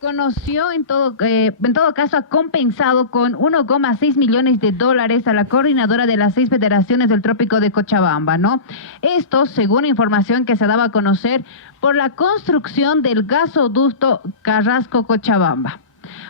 reconoció en todo caso ha compensado con 1,6 millones de dólares a la coordinadora de las 6 federaciones del Trópico de Cochabamba, ¿no? Esto según información que se daba a conocer por la construcción del gasoducto Carrasco-Cochabamba.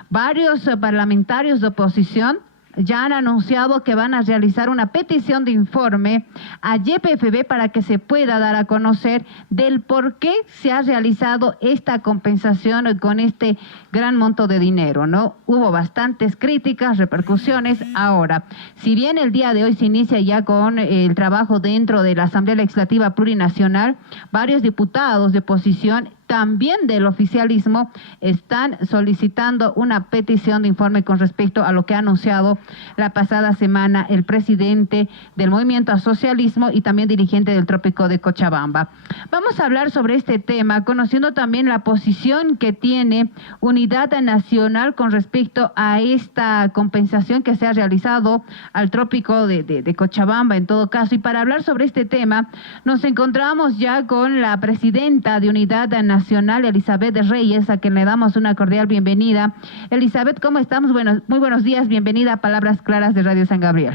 Varios parlamentarios de oposición ya han anunciado que van a realizar una petición de informe a YPFB para que se pueda dar a conocer del por qué se ha realizado esta compensación con este gran monto de dinero, ¿no? Hubo bastantes críticas, repercusiones. Ahora, si bien el día de hoy se inicia ya con el trabajo dentro de la Asamblea Legislativa Plurinacional, varios diputados de oposición también del oficialismo están solicitando una petición de informe con respecto a lo que ha anunciado la pasada semana el presidente del Movimiento al Socialismo y también dirigente del Trópico de Cochabamba. Vamos a hablar sobre este tema, conociendo también la posición que tiene Unidad Nacional con respecto a esta compensación que se ha realizado al Trópico de Cochabamba en todo caso. Y para hablar sobre este tema, nos encontramos ya con la presidenta de Unidad Nacional, Elizabeth Reyes, a quien le damos una cordial bienvenida. Elizabeth, ¿cómo estamos? Muy buenos días, bienvenida a Palabras Claras de Radio San Gabriel.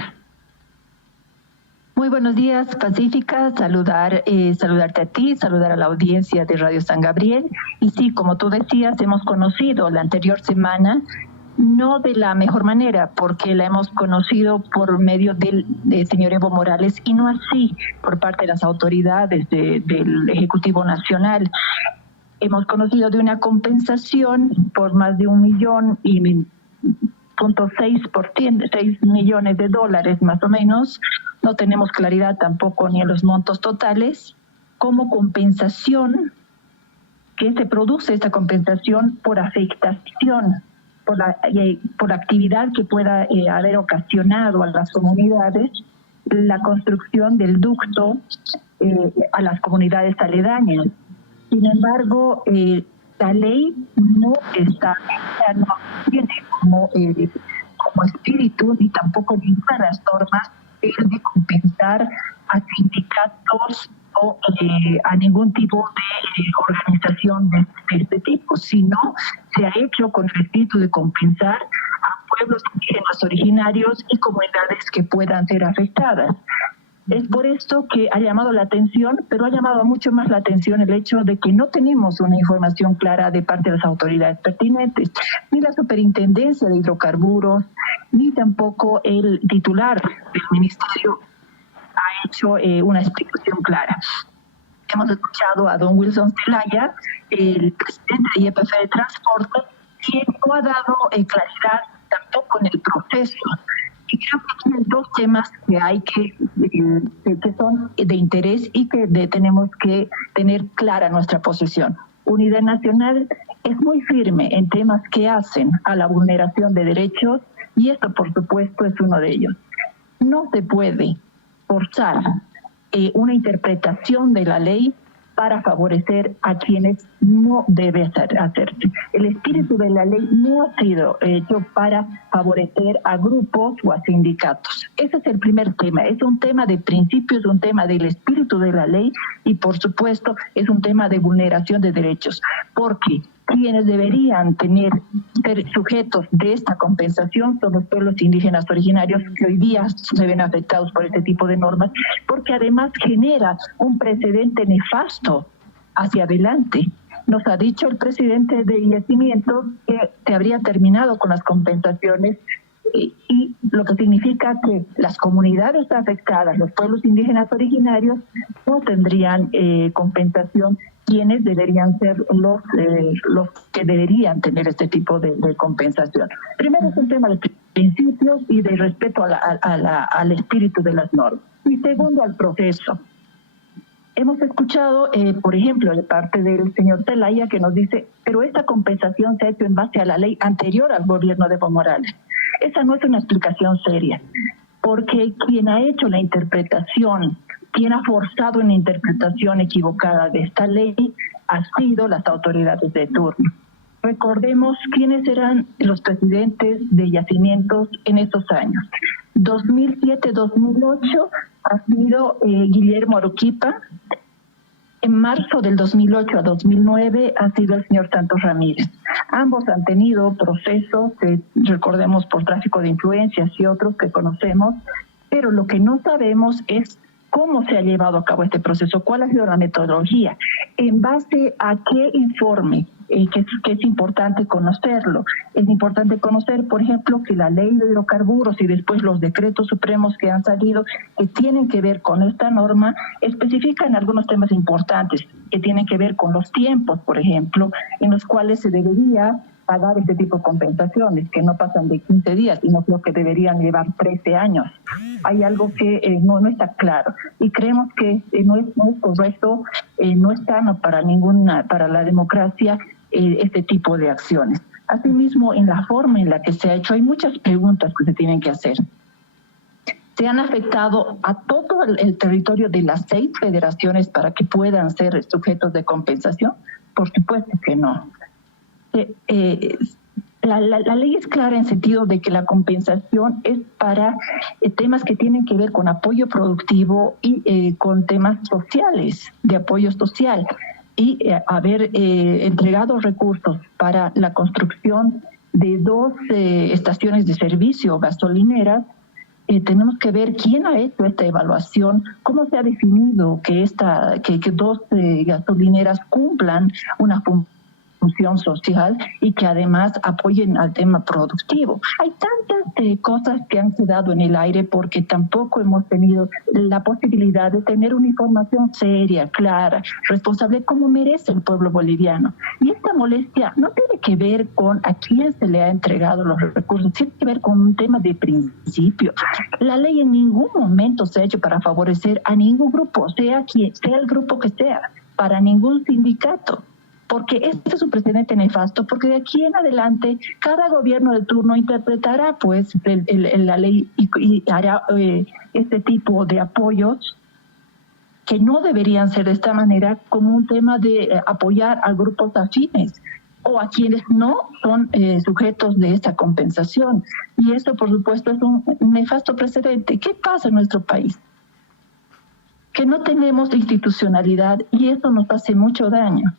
Muy buenos días, Pacífica, saludarte a ti, saludar a la audiencia de Radio San Gabriel. Y sí, como tú decías, hemos conocido la anterior semana, no de la mejor manera, porque la hemos conocido por medio del señor Evo Morales y no así por parte de las autoridades del Ejecutivo Nacional. Hemos conocido de una compensación por más de 1,6 millones de dólares más o menos. No tenemos claridad tampoco ni en los montos totales. Como compensación, que se produce esta compensación por afectación, por la actividad que pueda haber ocasionado a las comunidades la construcción del ducto a las comunidades aledañas. Sin embargo, la ley no tiene como espíritu ni tampoco ninguna de las normas de compensar a sindicatos o a ningún tipo de organización de este tipo, sino se ha hecho con el espíritu de compensar a pueblos indígenas originarios y comunidades que puedan ser afectadas. Es por esto que ha llamado la atención, pero ha llamado mucho más la atención el hecho de que no tenemos una información clara de parte de las autoridades pertinentes, ni la Superintendencia de Hidrocarburos, ni tampoco el titular del Ministerio ha hecho una explicación clara. Hemos escuchado a don Wilson Zelaya, el presidente de YPF de Transporte, quien no ha dado claridad tampoco en el proceso. Y creo que hay dos temas que hay que son de interés y que tenemos que tener clara nuestra posición. Unidad Nacional es muy firme en temas que hacen a la vulneración de derechos y esto, por supuesto, es uno de ellos. No se puede forzar una interpretación de la ley para favorecer a quienes no debe hacerse. El espíritu de la ley no ha sido hecho para favorecer a grupos o a sindicatos. Ese es el primer tema. Es un tema de principios, es un tema del espíritu de la ley y, por supuesto, es un tema de vulneración de derechos. Porque quienes deberían ser sujetos de esta compensación son los pueblos indígenas originarios que hoy día se ven afectados por este tipo de normas, porque además genera un precedente nefasto hacia adelante. Nos ha dicho el presidente de Yacimientos que se habría terminado con las compensaciones y lo que significa que las comunidades afectadas, los pueblos indígenas originarios, no tendrían compensación, quienes deberían ser los que deberían tener este tipo de compensación. Primero es un tema de principios y de respeto al espíritu de las normas. Y segundo, al proceso. Hemos escuchado, por ejemplo, de parte del señor Zelaya, que nos dice, pero esta compensación se ha hecho en base a la ley anterior al gobierno de Evo Morales. Esa no es una explicación seria, porque quien ha hecho la interpretación, quien ha forzado una interpretación equivocada de esta ley, ha sido las autoridades de turno. Recordemos quiénes eran los presidentes de Yacimientos en estos años. 2007-2008 ha sido Guillermo Arequipa, En marzo del 2008 a 2009 ha sido el señor Santos Ramírez. Ambos han tenido procesos, recordemos, por tráfico de influencias y otros que conocemos, pero lo que no sabemos es cómo se ha llevado a cabo este proceso, cuál ha sido la metodología, en base a qué informe, que es importante conocerlo. Es importante conocer, por ejemplo, que la ley de hidrocarburos y después los decretos supremos que han salido, que tienen que ver con esta norma, especifican algunos temas importantes que tienen que ver con los tiempos, por ejemplo, en los cuales se debería pagar este tipo de compensaciones, que no pasan de 15 días, sino creo que deberían llevar 13 años. Hay algo que no está claro y creemos que no es correcto, no es sano para la democracia este tipo de acciones. Asimismo, en la forma en la que se ha hecho, hay muchas preguntas que se tienen que hacer. ¿Se han afectado a todo el territorio de las 6 federaciones para que puedan ser sujetos de compensación? Por supuesto que no. La ley es clara en sentido de que la compensación es para temas que tienen que ver con apoyo productivo y con temas sociales, de apoyo social, y haber entregado recursos para la construcción de 2 estaciones de servicio gasolineras. Tenemos que ver quién ha hecho esta evaluación, cómo se ha definido que 2 gasolineras cumplan una función social y que además apoyen al tema productivo. Hay tantas cosas que han quedado en el aire porque tampoco hemos tenido la posibilidad de tener una información seria, clara, responsable como merece el pueblo boliviano. Y esta molestia no tiene que ver con a quién se le ha entregado los recursos, tiene que ver con un tema de principio. La ley en ningún momento se ha hecho para favorecer a ningún grupo, sea el grupo que sea, para ningún sindicato. Porque este es un precedente nefasto, porque de aquí en adelante cada gobierno de turno interpretará pues la ley y hará este tipo de apoyos que no deberían ser de esta manera, como un tema de apoyar a grupos afines o a quienes no son sujetos de esta compensación. Y esto, por supuesto, es un nefasto precedente. ¿Qué pasa en nuestro país? Que no tenemos institucionalidad y esto nos hace mucho daño.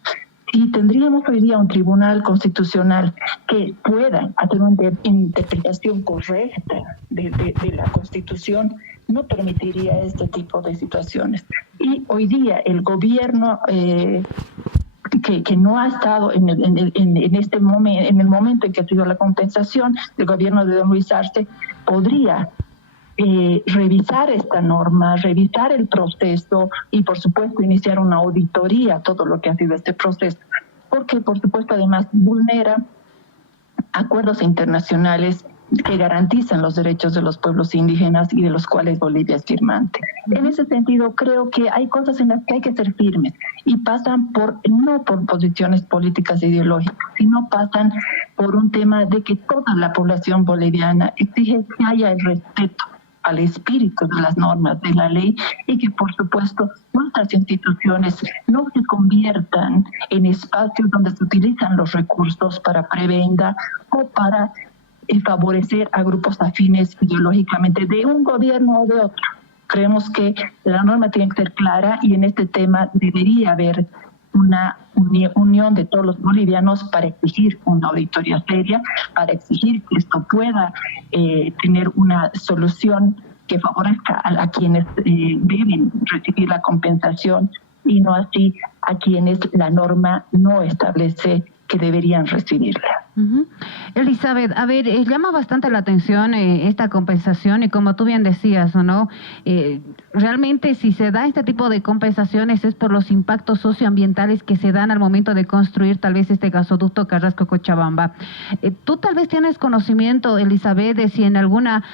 Si tendríamos hoy día un tribunal constitucional que pueda hacer una interpretación correcta de la Constitución, no permitiría este tipo de situaciones. Y hoy día el gobierno que no ha estado en el momento en que ha sido la compensación, el gobierno de don Luis Arce podría revisar esta norma, revisar el proceso y, por supuesto, iniciar una auditoría a todo lo que ha sido este proceso, porque, por supuesto, además vulnera acuerdos internacionales que garantizan los derechos de los pueblos indígenas y de los cuales Bolivia es firmante. En ese sentido, creo que hay cosas en las que hay que ser firmes y pasan no por posiciones políticas e ideológicas, sino pasan por un tema de que toda la población boliviana exige que haya el respeto al espíritu de las normas de la ley y que, por supuesto, nuestras instituciones no se conviertan en espacios donde se utilizan los recursos para prebenda o para favorecer a grupos afines ideológicamente de un gobierno o de otro. Creemos que la norma tiene que ser clara y en este tema debería haber una unión de todos los bolivianos para exigir una auditoría seria, para exigir que esto pueda tener una solución que favorezca a quienes deben recibir la compensación y no así a quienes la norma no establece que deberían recibirla. Elizabeth, a ver, llama bastante la atención esta compensación y como tú bien decías, ¿no? Realmente si se da este tipo de compensaciones es por los impactos socioambientales que se dan al momento de construir tal vez este gasoducto Carrasco-Cochabamba. Tú tal vez tienes conocimiento, Elizabeth, de si en alguna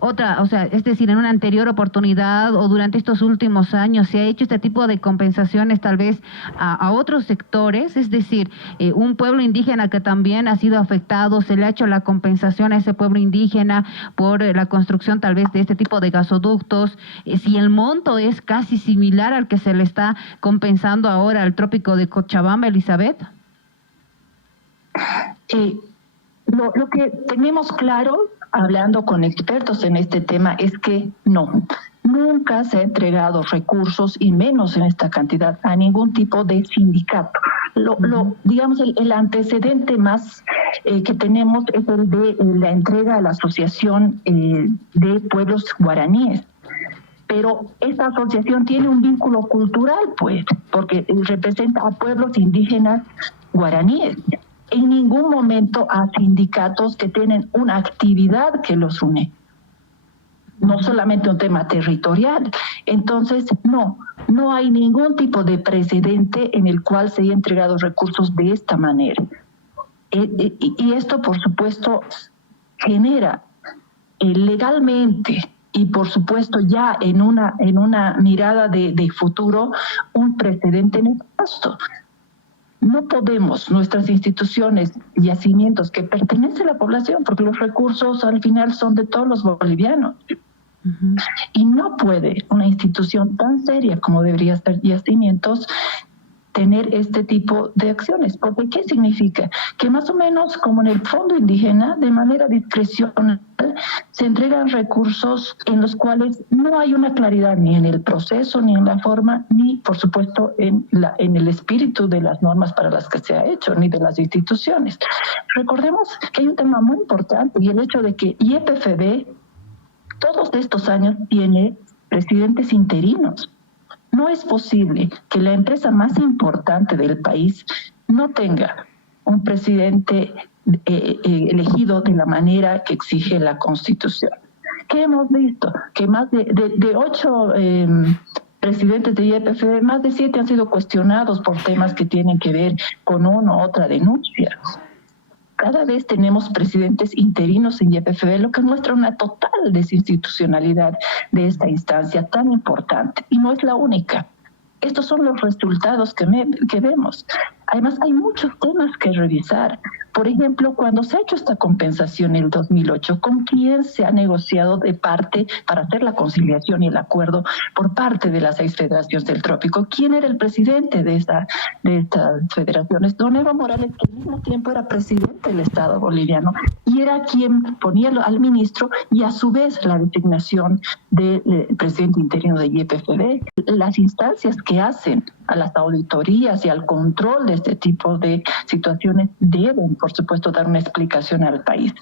otra, o sea, es decir, en una anterior oportunidad o durante estos últimos años se ha hecho este tipo de compensaciones tal vez a otros sectores, es decir, un pueblo indígena que también ha sido afectado, se le ha hecho la compensación a ese pueblo indígena por la construcción tal vez de este tipo de gasoductos, si el monto es casi similar al que se le está compensando ahora al trópico de Cochabamba, Elizabeth. Lo que tenemos claro, hablando con expertos en este tema, es que no nunca se ha entregado recursos, y menos en esta cantidad, a ningún tipo de sindicato. Digamos, el antecedente más que tenemos es el de la entrega a la Asociación de Pueblos Guaraníes. Pero esta asociación tiene un vínculo cultural, pues, porque representa a pueblos indígenas guaraníes. En ningún momento a sindicatos que tienen una actividad que los une, no solamente un tema territorial. Entonces, no hay ningún tipo de precedente en el cual se haya entregado recursos de esta manera. Y esto, por supuesto, genera legalmente y, por supuesto, ya en una mirada de futuro, un precedente nefasto. No podemos, nuestras instituciones, yacimientos que pertenecen a la población, porque los recursos al final son de todos los bolivianos. Uh-huh. Y no puede una institución tan seria como debería ser Yacimientos tener este tipo de acciones. Porque ¿qué significa? Que más o menos como en el fondo indígena, de manera discrecional, se entregan recursos en los cuales no hay una claridad ni en el proceso, ni en la forma, ni, por supuesto, en el espíritu de las normas para las que se ha hecho, ni de las instituciones. Recordemos que hay un tema muy importante, y el hecho de que YPFB todos estos años tiene presidentes interinos. No es posible que la empresa más importante del país no tenga un presidente elegido de la manera que exige la Constitución. ¿Qué hemos visto? Que más de 8 presidentes de YPFB, más de 7 han sido cuestionados por temas que tienen que ver con una u otra denuncia. Cada vez tenemos presidentes interinos en YPFB, lo que muestra una total desinstitucionalidad de esta instancia tan importante. Y no es la única. Estos son los resultados que vemos. Además, hay muchos temas que revisar. Por ejemplo, cuando se ha hecho esta compensación en el 2008, ¿con quién se ha negociado de parte para hacer la conciliación y el acuerdo por parte de las 6 federaciones del trópico? ¿Quién era el presidente de estas federaciones? Don Evo Morales, que al mismo tiempo era presidente del Estado boliviano y era quien ponía al ministro y a su vez la designación del presidente interino de YPFB. Las instancias que hacen a las auditorías y al control de este tipo de situaciones deben, por supuesto, dar una explicación al país.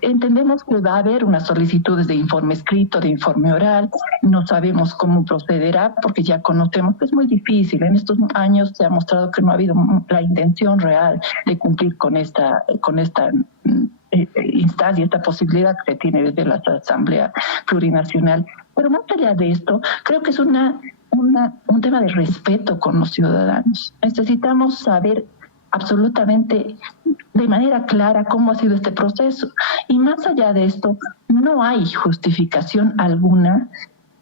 Entendemos que va a haber unas solicitudes de informe escrito, de informe oral. No sabemos cómo procederá porque ya conocemos que es muy difícil. En estos años se ha mostrado que no ha habido la intención real de cumplir con esta instancia, esta posibilidad que se tiene desde la Asamblea Plurinacional. Pero más allá de esto, creo que es un tema de respeto con los ciudadanos. Necesitamos saber absolutamente de manera clara cómo ha sido este proceso. Y más allá de esto, no hay justificación alguna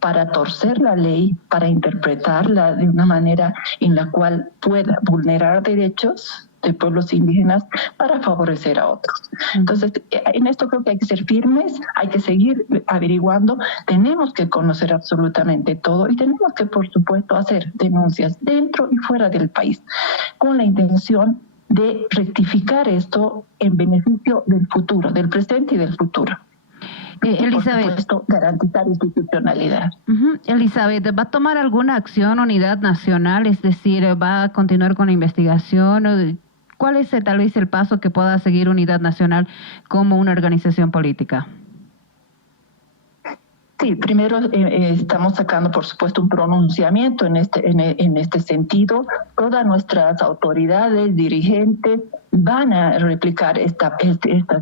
para torcer la ley, para interpretarla de una manera en la cual pueda vulnerar derechos de pueblos indígenas para favorecer a otros. Entonces, en esto creo que hay que ser firmes, hay que seguir averiguando, tenemos que conocer absolutamente todo y tenemos que, por supuesto, hacer denuncias dentro y fuera del país, con la intención de rectificar esto en beneficio del futuro, del presente y del futuro. Elizabeth, por supuesto, garantizar institucionalidad. Elizabeth, ¿va a tomar alguna acción Unidad Nacional? Es decir, ¿va a continuar con la investigación? ¿Cuál es tal vez el paso que pueda seguir Unidad Nacional como una organización política? Sí, primero estamos sacando, por supuesto, un pronunciamiento en este sentido. Todas nuestras autoridades, dirigentes, van a replicar esta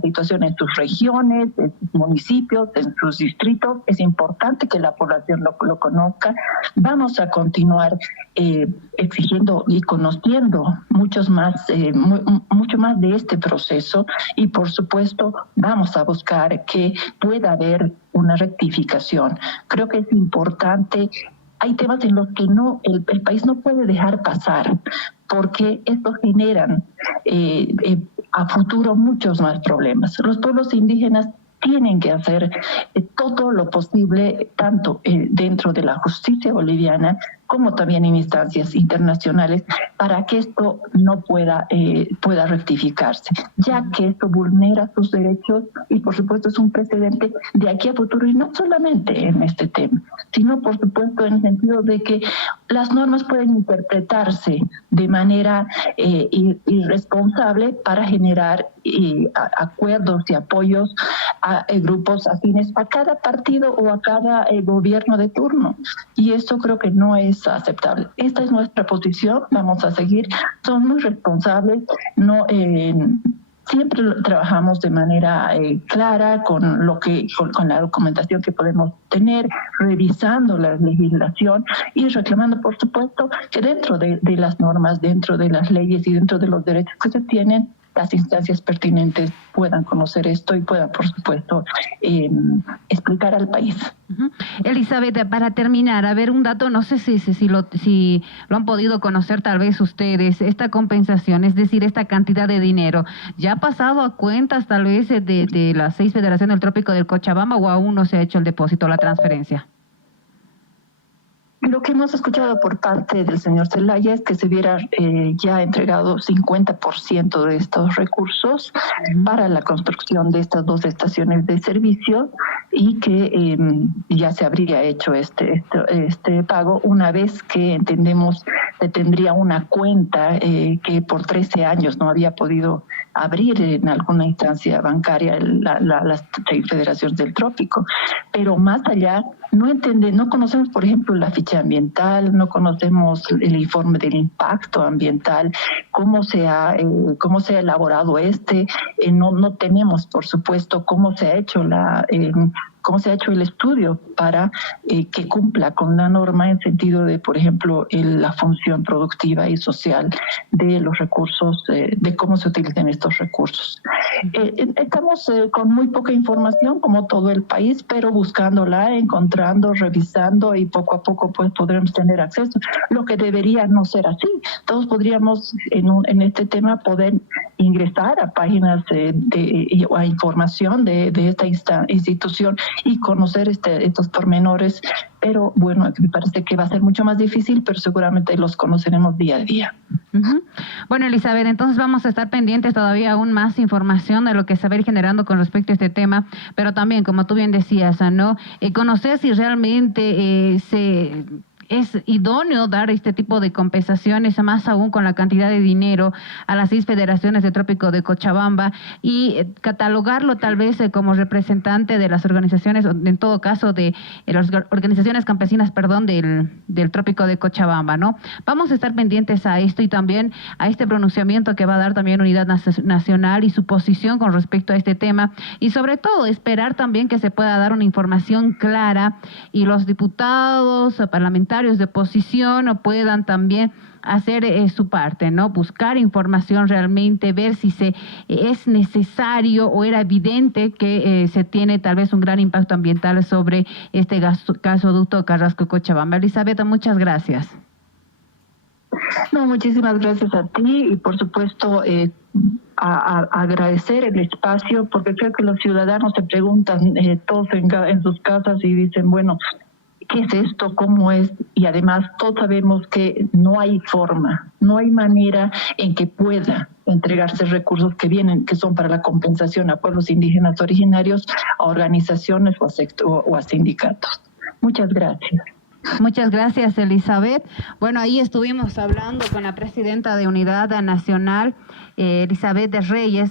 situación en sus regiones, en sus municipios, en sus distritos. Es importante que la población lo conozca. Vamos a continuar exigiendo y conociendo mucho más de este proceso y, por supuesto, vamos a buscar que pueda haber una rectificación. Creo que es importante. Hay temas en los que el país no puede dejar pasar, porque estos generan a futuro muchos más problemas. Los pueblos indígenas tienen que hacer todo lo posible, tanto dentro de la justicia boliviana como también en instancias internacionales, para que esto no pueda rectificarse, ya que esto vulnera sus derechos y por supuesto es un precedente de aquí a futuro, y no solamente en este tema, sino por supuesto en el sentido de que las normas pueden interpretarse de manera irresponsable para generar acuerdos y apoyos a grupos afines a cada partido o a cada gobierno de turno, y esto creo que no es aceptable. Esta es nuestra posición, vamos a seguir, son muy responsables, no siempre trabajamos de manera clara con la documentación que podemos tener, revisando la legislación y reclamando, por supuesto, que dentro de las normas, dentro de las leyes y dentro de los derechos que se tienen, las instancias pertinentes puedan conocer esto y puedan, por supuesto, explicar al país. Elizabeth, para terminar, a ver un dato, no sé si lo han podido conocer tal vez ustedes, esta compensación, es decir, esta cantidad de dinero, ¿ya ha pasado a cuentas tal vez de las 6 federaciones del Trópico del Cochabamba o aún no se ha hecho el depósito, la transferencia? Lo que hemos escuchado por parte del señor Zelaya es que se hubiera ya entregado 50% de estos recursos para la construcción de estas 2 estaciones de servicio y que ya se habría hecho este pago una vez que entendemos se tendría una cuenta que por 13 años no había podido abrir en alguna instancia bancaria las 6 federaciones del Trópico. Pero más allá, no conocemos, por ejemplo, la ficha ambiental, no conocemos el informe del impacto ambiental, cómo se ha elaborado no tenemos, por supuesto, cómo se ha hecho el estudio para que cumpla con la norma en sentido de, por ejemplo, la función productiva y social de los recursos, de cómo se utilizan estos recursos. Estamos con muy poca información, como todo el país, pero buscándola, encontrando, revisando y poco a poco pues podremos tener acceso, lo que debería no ser así. Todos podríamos en este tema poder ingresar a páginas o a información de esta institución y conocer estos pormenores, pero bueno, me parece que va a ser mucho más difícil, pero seguramente los conoceremos día a día. Bueno, Elizabeth, entonces vamos a estar pendientes todavía aún más información de lo que se va a ir generando con respecto a este tema, pero también, como tú bien decías, ¿no? Conocer si realmente es idóneo dar este tipo de compensaciones, más aún con la cantidad de dinero a las 6 federaciones del Trópico de Cochabamba, y catalogarlo tal vez como representante de las organizaciones, en todo caso de las organizaciones campesinas, del Trópico de Cochabamba, ¿no? Vamos a estar pendientes a esto y también a este pronunciamiento que va a dar también Unidad Nacional y su posición con respecto a este tema, y sobre todo esperar también que se pueda dar una información clara y los diputados, parlamentarios de oposición puedan también hacer su parte, ¿no? Buscar información realmente, ver si es necesario o era evidente que se tiene tal vez un gran impacto ambiental sobre este gasoducto Carrasco-Cochabamba. Elizabeth, muchas gracias. No, muchísimas gracias a ti y por supuesto a agradecer el espacio, porque creo que los ciudadanos se preguntan todos en sus casas y dicen, bueno, ¿qué es esto? ¿Cómo es? Y además todos sabemos que no hay forma, no hay manera en que pueda entregarse recursos que son para la compensación a pueblos indígenas originarios, a organizaciones o a sindicatos. Muchas gracias. Muchas gracias, Elizabeth. Bueno, ahí estuvimos hablando con la presidenta de Unidad Nacional, Elizabeth de Reyes,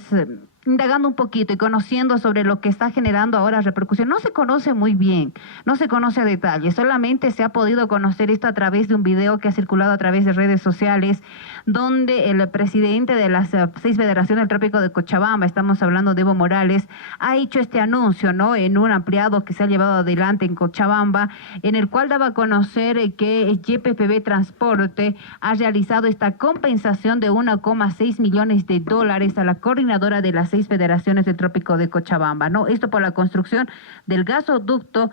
indagando un poquito y conociendo sobre lo que está generando ahora repercusión. No se conoce muy bien, no se conoce a detalle, solamente se ha podido conocer esto a través de un video que ha circulado a través de redes sociales, donde el presidente de las 6 federaciones del Trópico de Cochabamba, estamos hablando de Evo Morales, ha hecho este anuncio, ¿no?, en un ampliado que se ha llevado adelante en Cochabamba, en el cual daba a conocer que YPFB Transporte ha realizado esta compensación de 1,6 millones de dólares a la coordinadora de las 6 federaciones del Trópico de Cochabamba, ¿no? Esto por la construcción del gasoducto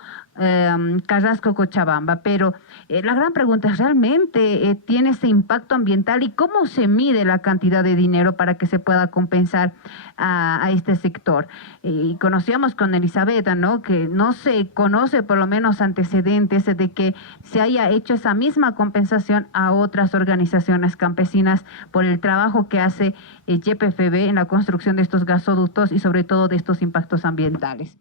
Carrasco Cochabamba, pero la gran pregunta es, ¿realmente tiene ese impacto ambiental y cómo se mide la cantidad de dinero para que se pueda compensar a este sector? Y conocíamos con Elizabeth, ¿no?, que no se conoce por lo menos antecedentes de que se haya hecho esa misma compensación a otras organizaciones campesinas por el trabajo que hace YPFB en la construcción de estos gasoductos y sobre todo de estos impactos ambientales.